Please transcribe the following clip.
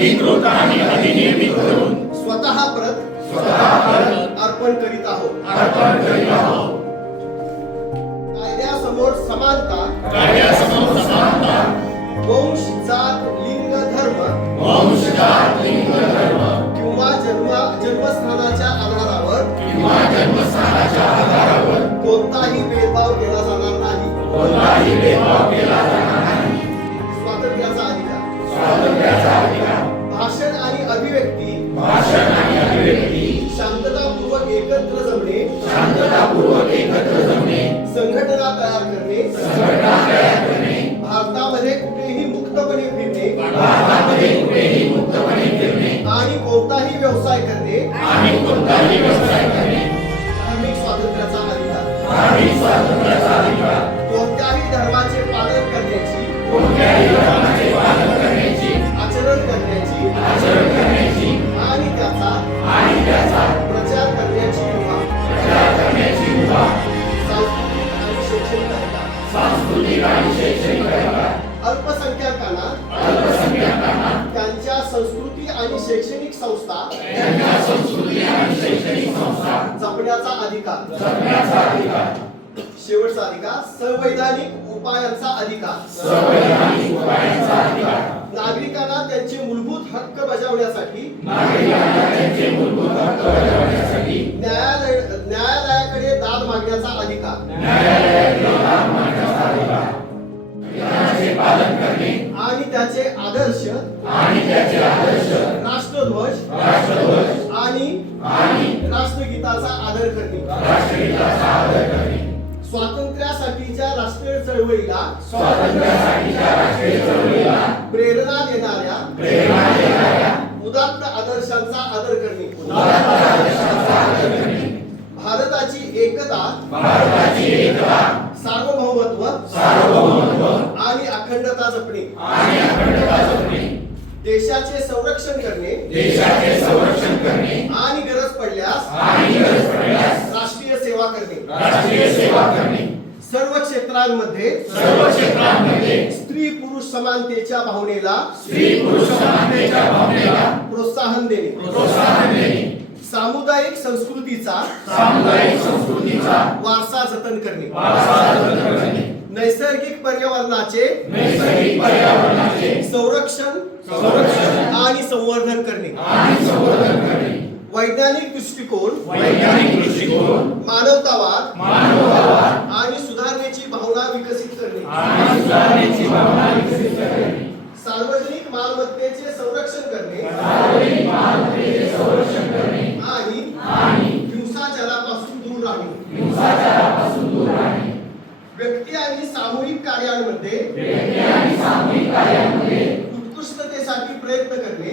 अंगीकृत आणि अधिनियमित करून स्वतः परत अर्पण करीत आहोत. अर्पण करीत आहोत. कायद्यासमोर समानता. कायद्यासमोर समानता. वंश जात लिंग धर्म वंश जात एकत्र जमणे. शांततापूर्वक एकत्र जमणे. संघटना तयार करणे. संघटना तयार करणे. भारतामध्ये कुठेही मुक्तपणे फिरणे. भारतामध्ये कुठेही मुक्तपणे फिरणे. आणि कोणताही व्यवसाय करणे. आणि कोणताही व्यवसाय करणे. धार्मिक स्वातंत्र्याचा अधिकार. धार्मिक स्वातंत्र्याचा अधिकार. अल्पसंख्याकांना. त्यांच्या संस्कृती आणि शैक्षणिक संस्था. जपण्याचा अधिकार. शेवटचा अधिकार संवैधानिक उपायांचा अधिकार. नागरिकांना त्यांचे मूलभूत हक्क बजावण्यासाठी. नागरिकांना त्यांचे मूलभूत हक्क बजावण्यासाठी न्यायालय न्यायालयाकडे दाद मागण्याचा अधिकार. संविधानाचे पालन करणे. आणि त्याचे आदर्श. आणि त्याचे आदर्श. राष्ट्रध्वज. राष्ट्रध्वज. आणि आणि राष्ट्रगीताचा आदर करणे. राष्ट्रगीताचा आदर करणे. स्वातंत्र्यासाठीच्या राष्ट्रीय चळवळीला स्वातंत्र्यासाठीच्या राष्ट्रीय चळवळीला प्रेरणा देणाऱ्या प्रेरणा देणाऱ्या उदात्त आदर्शांचा आदर करणे. उदात्त आदर्शांचा आदर करणे. भारताची एकता. भारताची एकता. सार्वभौमत्व. सार्वभौमत्व. अखंडता जपणे. आणि अखंडता जपणे. देशाचे संरक्षण करणे. देशाचे संरक्षण करणे. आणि गरज पडल्यास आणि गरज पडल्यास राष्ट्रीय सेवा करणे. राष्ट्रीय सेवा करणे. सर्व क्षेत्रांमध्ये सर्व क्षेत्रांमध्ये स्त्री पुरुष समानतेच्या भावनेला स्त्री पुरुष समानतेच्या भावनेला प्रोत्साहन देणे. प्रोत्साहन देणे. सामुदायिक संस्कृतीचा सामुदायिक संस्कृतीचा वारसा जतन करणे. वारसा जतन करणे. नैसर्गिक पर्यावरणाचे नैसर्गिक पर्यावरणाचे संरक्षण संरक्षण आणि संवर्धन करणे. आणि संवर्धन करणे. वैज्ञानिक दृष्टिकोन वैज्ञानिक दृष्टिकोन मानवतावाद मानवतावाद आणि सुधारणेची भावना विकसित करणे. आणि सुधारणेची भावना विकसित करणे. सार्वजनिक मालमत्तेचे संरक्षण करणे सार्वजनिक मालमत्तेचे संरक्षण करणे आणि आणि हिंसाचारापासून दूर राहणे हिंसाचारापासून दूर राहणे व्यक्ती आणि सामूहिक कार्यांमध्ये व्यक्ती आणि सामूहिक कार्यामध्ये उत्कृष्टतेसाठी प्रयत्न करणे.